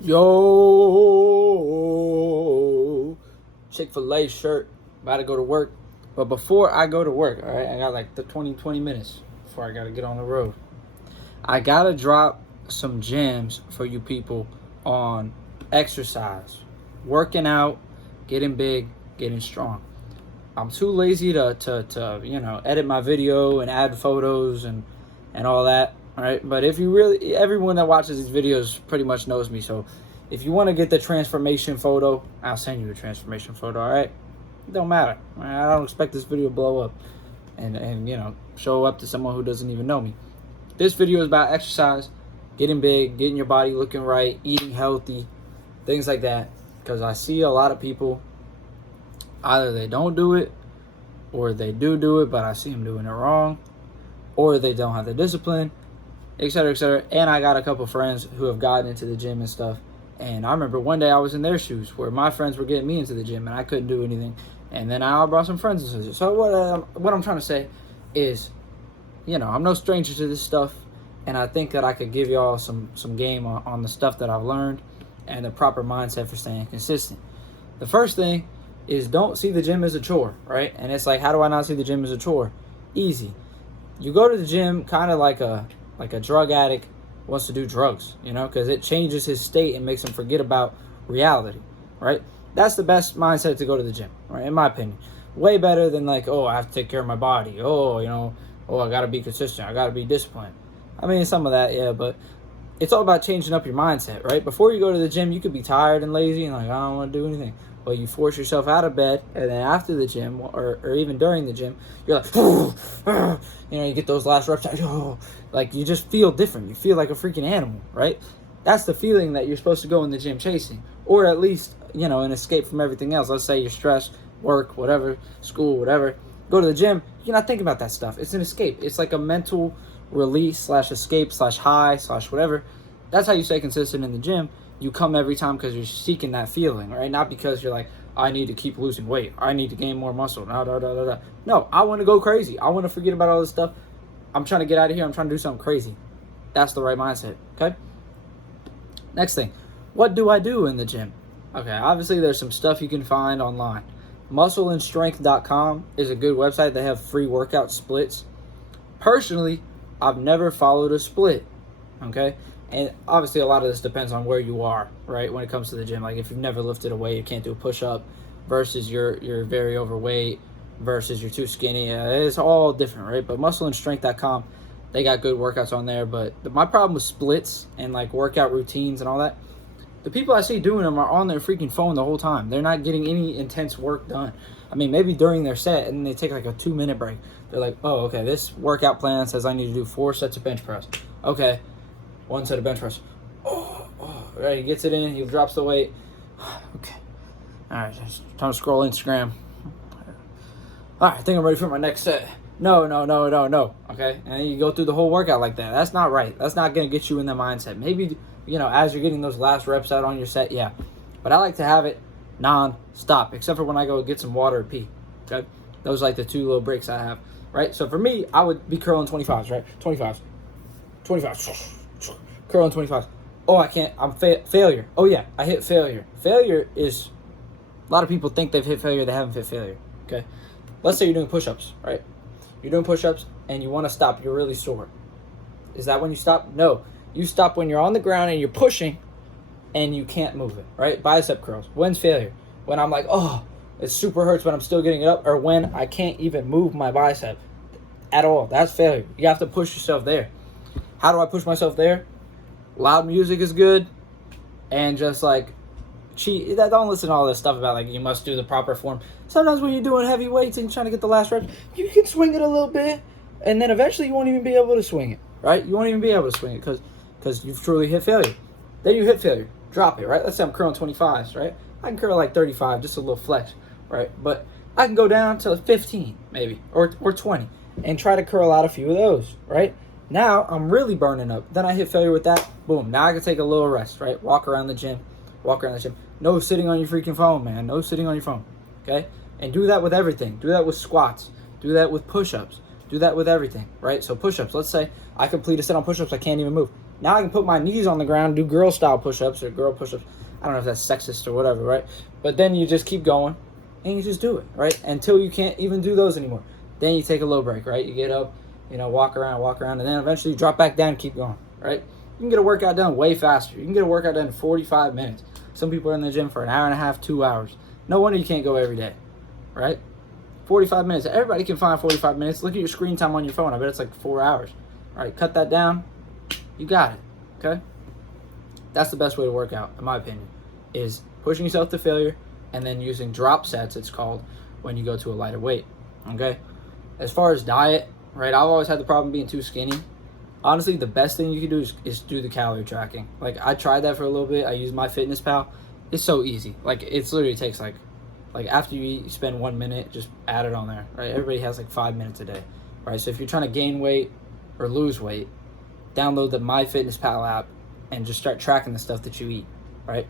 Yo, Chick-fil-A shirt, about to go to work. But before I go to work, all right, I got like the 20 minutes before I got to get on the road. I got to drop some gems for you people on exercise, working out, getting big, getting strong. I'm too lazy to edit my video and add photos and all that. All right, but if you really, everyone that watches these videos pretty much knows me. So if you want to get the transformation photo, I'll send you a transformation photo. All right, it don't matter. I don't expect this video to blow up and show up to someone who doesn't even know me. This video is about exercise, getting big, getting your body looking right, eating healthy, things like that. Because I see a lot of people, either they don't do it or they do it, but I see them doing it wrong, or they don't have the discipline, etc., etc. And I got a couple friends who have gotten into the gym and stuff. And I remember one day I was in their shoes where my friends were getting me into the gym and I couldn't do anything. And then I brought some friends into it. So what I'm trying to say is, I'm no stranger to this stuff. And I think that I could give y'all some game on the stuff that I've learned and the proper mindset for staying consistent. The first thing is don't see the gym as a chore, right? And it's like, how do I not see the gym as a chore? Easy. You go to the gym kind of like a drug addict wants to do drugs, because it changes his state and makes him forget about reality, right? That's the best mindset to go to the gym, right? In my opinion. Way better than like, oh, I have to take care of my body. Oh, I got to be consistent. I got to be disciplined. I mean, some of that, yeah, but it's all about changing up your mindset, right? Before you go to the gym, you could be tired and lazy and like, I don't want to do anything. But you force yourself out of bed, and then after the gym, or even during the gym, you're like, you get those last reps, like you just feel different. You feel like a freaking animal, right? That's the feeling that you're supposed to go in the gym chasing, or at least, an escape from everything else. Let's say you're stressed, work, whatever, school, whatever. Go to the gym, you're not thinking about that stuff. It's an escape. It's like a mental release / escape / high / whatever. That's how you stay consistent in the gym. You come every time because you're seeking that feeling, right? Not because you're like, I need to keep losing weight. I need to gain more muscle. No, I want to go crazy. I want to forget about all this stuff. I'm trying to get out of here. I'm trying to do something crazy. That's the right mindset, okay? Next thing, what do I do in the gym? Okay, obviously there's some stuff you can find online. Muscleandstrength.com is a good website. They have free workout splits. Personally, I've never followed a split, okay? And obviously a lot of this depends on where you are, right, when it comes to the gym. Like if you've never lifted a weight, you can't do a push-up versus you're very overweight versus you're too skinny. It's all different, right? But muscleandstrength.com, they got good workouts on there. But my problem with splits and like workout routines and all that, the people I see doing them are on their freaking phone the whole time. They're not getting any intense work done. I mean, maybe during their set and they take like a 2-minute break. They're like, oh, okay, this workout plan says I need to do 4 sets of bench press. Okay, 1 set of bench press. Right, he gets it in, he drops the weight. Okay. All right, time to scroll Instagram. All right, I think I'm ready for my next set. No. Okay, and then you go through the whole workout like that. That's not right. That's not going to get you in the mindset. Maybe, as you're getting those last reps out on your set, yeah. But I like to have it non-stop, except for when I go get some water or pee. Okay, those are like the 2 little breaks I have. Right, so for me, I would be curling 25s, right? 25s. Curling 25s. Oh, I can't. I'm failure. Oh, yeah, I hit failure. Failure is, a lot of people think they've hit failure. They haven't hit failure, okay? Let's say you're doing push-ups, right? You're doing push-ups and you want to stop. You're really sore. Is that when you stop? No. You stop when you're on the ground and you're pushing and you can't move it, right? Bicep curls. When's failure? When I'm like, oh, it super hurts, but I'm still getting it up, or when I can't even move my bicep at all. That's failure. You have to push yourself there. How do I push myself there? Loud music is good, and just like cheat. Don't listen to all this stuff about like you must do the proper form. Sometimes when you're doing heavy weights and you're trying to get the last reps, you can swing it a little bit, and then eventually you won't even be able to swing it, right? You won't even be able to swing it because you've truly hit failure. Then you hit failure. Drop it, right? Let's say I'm curling 25s, right? I can curl like 35, just a little flex, right? But I can go down to 15 maybe, or 20, and try to curl out a few of those, right? Now I'm really burning up. Then I hit failure with that. Boom. Now I can take a little rest, right? Walk around the gym. No sitting on your freaking phone, man. No sitting on your phone, okay? And do that with everything. Do that with squats. Do that with push-ups. Do that with everything, right? So push-ups. Let's say I complete a set on push-ups. I can't even move. Now I can put my knees on the ground, do girl style push-ups or girl push-ups. I don't know if that's sexist or whatever, right? But then you just keep going and you just do it, right? Until you can't even do those anymore. Then you take a low break, right? You get up, walk around, and then eventually you drop back down and keep going, right? You can get a workout done way faster. You can get a workout done in 45 minutes. Some people are in the gym for an hour and a half, 2 hours. No wonder you can't go every day, right? 45 minutes. Everybody can find 45 minutes. Look at your screen time on your phone. I bet it's like 4 hours. All right, cut that down. You got it, okay? That's the best way to work out, in my opinion, is pushing yourself to failure and then using drop sets, it's called, when you go to a lighter weight, okay? As far as diet, right, I've always had the problem being too skinny. Honestly, the best thing you can do is do the calorie tracking. Like, I tried that for a little bit. I used MyFitnessPal. It's so easy. Like, it literally takes, like after you eat, you spend 1 minute, just add it on there, right? Everybody has, like, 5 minutes a day, right? So if you're trying to gain weight or lose weight, download the MyFitnessPal app and just start tracking the stuff that you eat, right?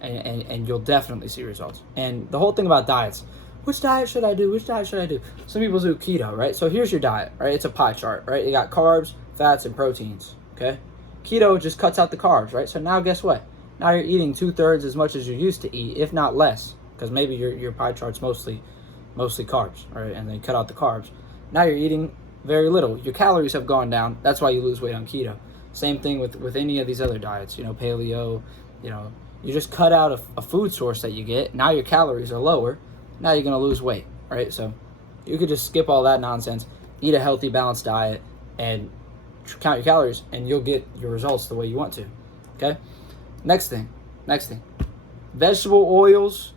And you'll definitely see results. And the whole thing about diets, which diet should I do? Which diet should I do? Some people do keto, right? So here's your diet, right? It's a pie chart, right? You got carbs, fats, and proteins, okay? Keto just cuts out the carbs, right? So now guess what? Now you're eating 2/3 as much as you used to eat, if not less, because maybe your pie chart's mostly carbs, right? And they cut out the carbs. Now you're eating very little. Your calories have gone down. That's why you lose weight on keto. Same thing with any of these other diets, paleo, you just cut out a food source that you get. Now your calories are lower. Now you're going to lose weight, right? So you could just skip all that nonsense, eat a healthy, balanced diet, and count your calories, and you'll get your results the way you want to, okay? Next thing. Vegetable oils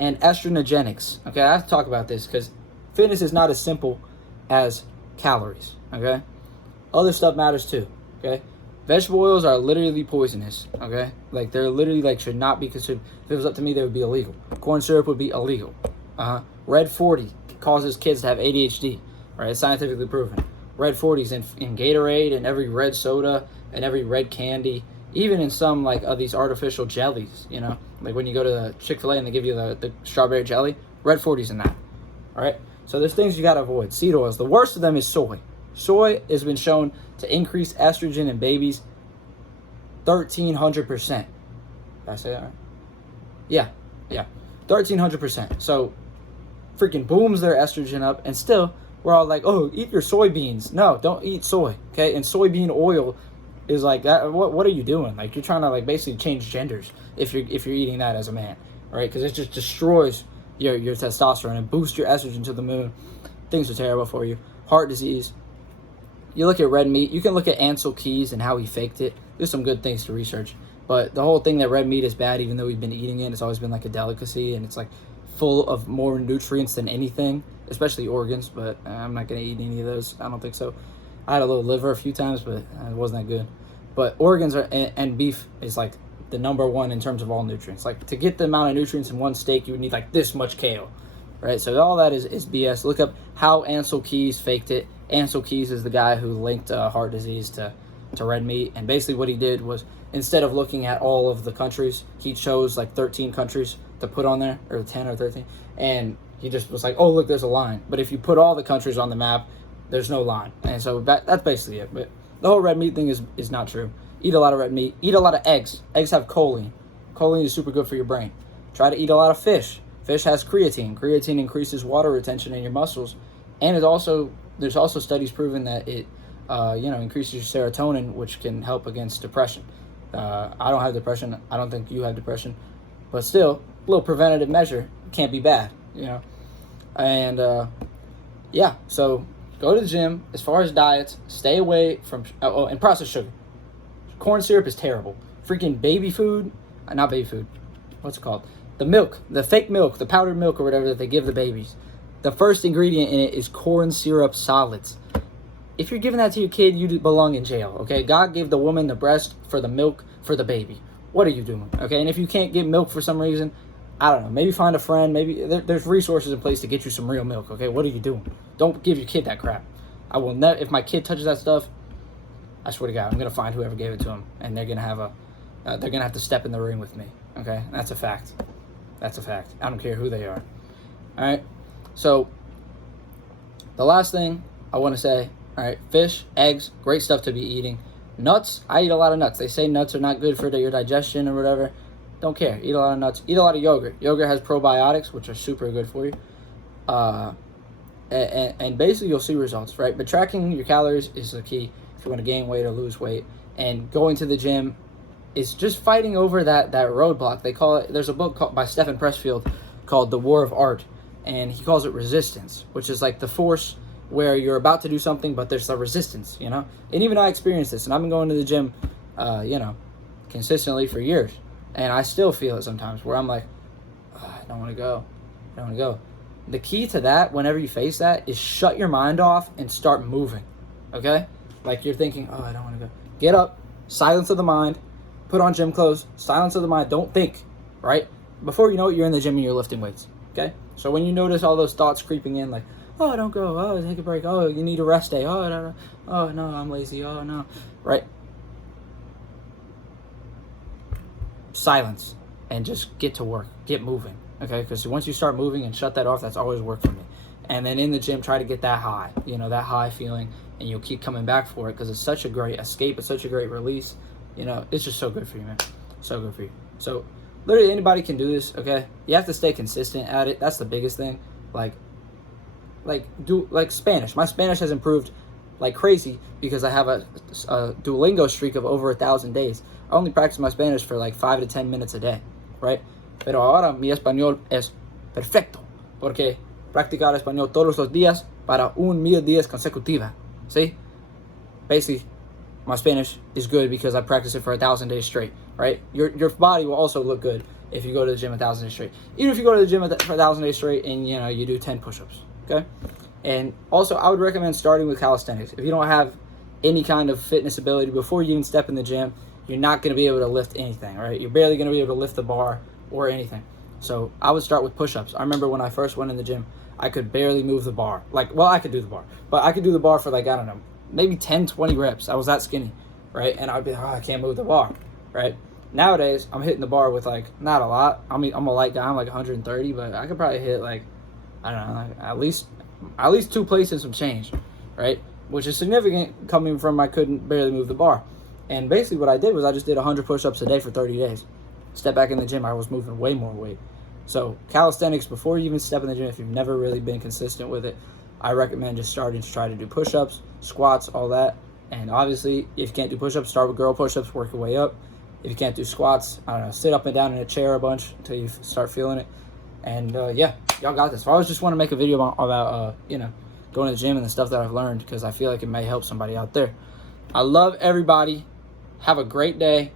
and estrogenics, okay? I have to talk about this because fitness is not as simple as calories, okay? Other stuff matters too, okay? Vegetable oils are literally poisonous, okay? Like, they're literally, should not be consumed. If it was up to me, they would be illegal. Corn syrup would be illegal. Red 40 causes kids to have ADHD, right? It's scientifically proven. Red 40s in Gatorade and every red soda and every red candy, even in some, of these artificial jellies, Like when you go to the Chick-fil-A and they give you the strawberry jelly, red 40s in that, all right? So there's things you got to avoid. Seed oils. The worst of them is soy. Soy has been shown to increase estrogen in babies 1,300%. Did I say that right? Yeah. 1,300%. So freaking booms their estrogen up, and still we're all like, oh, eat your soybeans. No, don't eat soy, okay? And soybean oil is like that. What are you doing? Like, you're trying to basically change genders if you're eating that as a man, right? Because it just destroys your testosterone and boosts your estrogen to the moon. Things are terrible for you. Heart disease. You look at red meat. You can look at Ansel Keys and how he faked it. There's some good things to research. But the whole thing that red meat is bad, even though we've been eating it, it's always been like a delicacy, and it's full of more nutrients than anything, especially organs. But I'm not going to eat any of those. I don't think so. I had a little liver a few times, but it wasn't that good. But organs and beef is the number one in terms of all nutrients. To get the amount of nutrients in one steak, you would need this much kale, right? So all that is BS. Look up how Ansel Keys faked it. Ansel Keys is the guy who linked heart disease to red meat, and basically what he did was, instead of looking at all of the countries, he chose 13 countries to put on there, or 10 or 13, and he just was like, oh, look, there's a line. But if you put all the countries on the map, there's no line. And so that's basically it. But the whole red meat thing is not true. Eat a lot of red meat. Eat a lot of eggs. Eggs have choline. Choline is super good for your brain. Try to eat a lot of fish. Fish has creatine. Creatine increases water retention in your muscles, and there's also studies proving that it increases your serotonin, which can help against depression. I don't have depression. I don't think you have depression, but still, a little preventative measure can't be bad, And so go to the gym. As far as diets, stay away from and processed sugar. Corn syrup is terrible. Freaking baby food, not baby food. What's it called? The milk, the fake milk, the powdered milk or whatever that they give the babies. The first ingredient in it is corn syrup solids. If you're giving that to your kid, you belong in jail, okay? God gave the woman the breast for the milk for the baby. What are you doing, okay? And if you can't get milk for some reason, I don't know, maybe find a friend. Maybe there's resources in place to get you some real milk, okay? What are you doing? Don't give your kid that crap. I will never, if my kid touches that stuff, I swear to God, I'm going to find whoever gave it to him, and they're going to have to step in the ring with me, okay? That's a fact. That's a fact. I don't care who they are. All right? So, the last thing I want to say, all right, fish, eggs, great stuff to be eating. Nuts, I eat a lot of nuts. They say nuts are not good for your digestion or whatever. Don't care. Eat a lot of nuts. Eat a lot of yogurt. Yogurt has probiotics, which are super good for you. And basically you'll see results, right? But tracking your calories is the key if you want to gain weight or lose weight. And going to the gym is just fighting over that roadblock. They call it, there's a book by Stephen Pressfield called The War of Art, and he calls it resistance, which is like the force where you're about to do something, but there's a resistance, you know? And even I experienced this, and I've been going to the gym, consistently for years. And I still feel it sometimes where I'm like, oh, I don't want to go. I don't want to go. The key to that, whenever you face that, is shut your mind off and start moving, okay? Like you're thinking, oh, I don't want to go. Get up, silence of the mind, put on gym clothes, silence of the mind, don't think, right? Before you know it, you're in the gym and you're lifting weights, okay? So when you notice all those thoughts creeping in, like, oh, don't go, oh, take a break, oh, you need a rest day, oh, no, I'm lazy, oh, no, right? Silence and just get to work, get moving, okay? Because once you start moving and shut that off, that's always worked for me. And then in the gym, try to get that high, that high feeling, and you'll keep coming back for it because it's such a great escape, it's such a great release, it's just so good for you, man, so good for you. So literally anybody can do this, okay? You have to stay consistent at it. That's the biggest thing. Like Spanish. My Spanish has improved like crazy because I have a Duolingo streak of over 1,000 days. I only practice my Spanish for like 5 to 10 minutes a day, right? Pero ahora mi español es perfecto porque practicar español todos los días para 1,000 días consecutiva. See? Basically, my Spanish is good because I practice it for 1,000 days straight, right? Your body will also look good if you go to the gym 1,000 days straight. Even if you go to the gym for 1,000 days straight and you do 10 push-ups, okay? And also, I would recommend starting with calisthenics. If you don't have any kind of fitness ability before you even step in the gym, you're not going to be able to lift anything, right? You're barely going to be able to lift the bar or anything. So I would start with push-ups. I remember when I first went in the gym, I could barely move the bar. I could do the bar, but I could do the bar for I don't know, maybe 10, 20 reps. I was that skinny, right? And I'd be like, I can't move the bar, right? Nowadays, I'm hitting the bar with not a lot. I mean, I'm a light guy, I'm 130, but I could probably hit I don't know, at least 2 plates and some change, right? Which is significant coming from I couldn't barely move the bar. And basically what I did was I just did 100 push-ups a day for 30 days. Step back in the gym, I was moving way more weight. So calisthenics, before you even step in the gym, if you've never really been consistent with it, I recommend just starting to try to do push-ups, squats, all that. And obviously, if you can't do push-ups, start with girl push-ups, work your way up. If you can't do squats, I don't know, sit up and down in a chair a bunch until you start feeling it. And yeah, y'all got this. I always just want to make a video about going to the gym and the stuff that I've learned because I feel like it may help somebody out there. I love everybody. Have a great day.